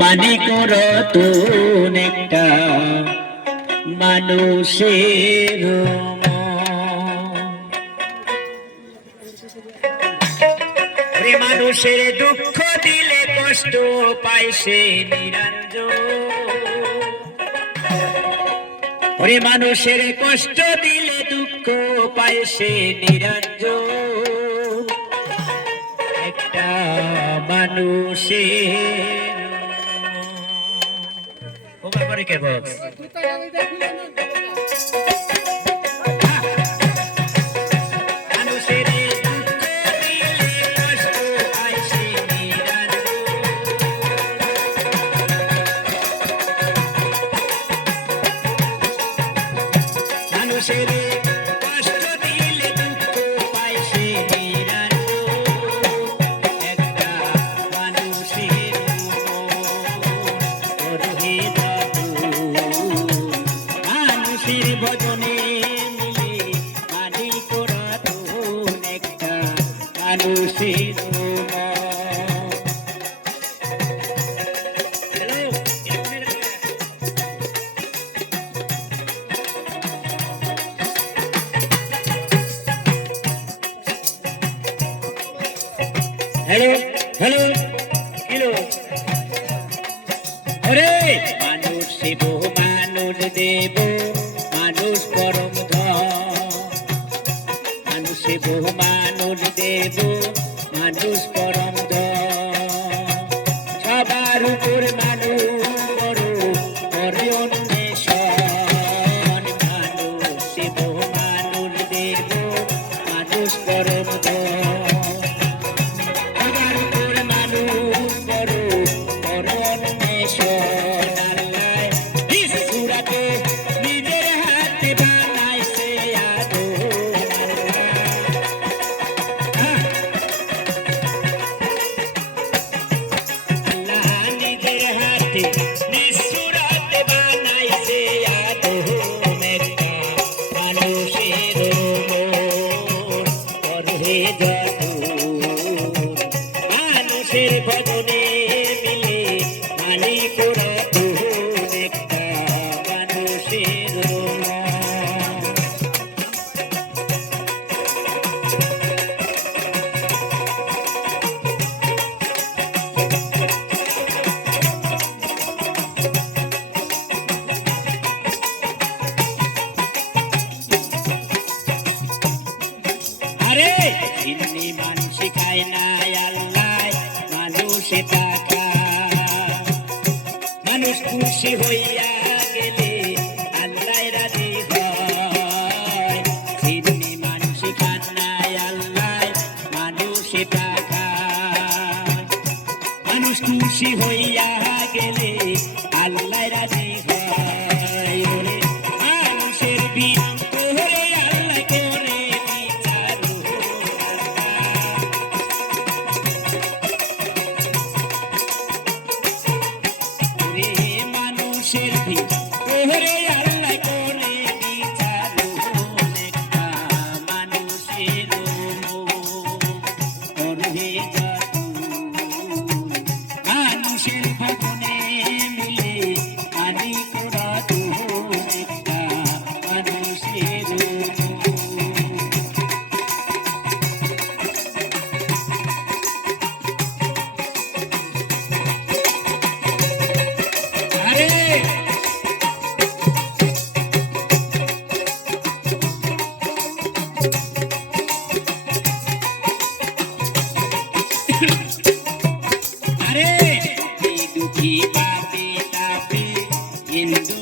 মানে করতুন একটা মানুষের মানুষের দুঃখ দিলে কষ্ট পায় সে নিরঞ্জন। ওরে মানুষের কষ্ট দিলে দুঃখ পায় সে নিরঞ্জন। একটা মানুষের করে কে বক্স মানুষের কষ্ট দিলে দুঃখ পায় সে নিরঞ্জন। একটা মানুষের মানুষের ভজনে মিলে মালিক রতন একটা মানুষের हेलो हेलो किलो अरे मानुष शिव मानुष देव मानुष परम धन मानुष शिव मानुष देव मानुष परम धन सबार ऊपर मानुष बड़ करे अन्वेषण मानुष शिव मानुष देव मानुष परम धन মানুষের ভজনে মিলে মালিক রতন একটা মানুষের আরে চিন্নি মানুষ খায় না মানুষ খুশি হইয়া গেলে আল্লাহ রাজি হয় চিনি মানুষ খান্নায় আল্লাহ মানুষ মানুষ খুশি হইয়া গেলে আল্লাহ রাজি হয় মানুষের বিপরে আল্লাহ করে বিচার মানুষের ভিতরে আল্লাহ করে বিচার একটা মানুষের করবে মানুষের ভজনে মিলে মালিক রতন একটা মানুষের আরে দুঃখী পাপে তাপে হিন্দু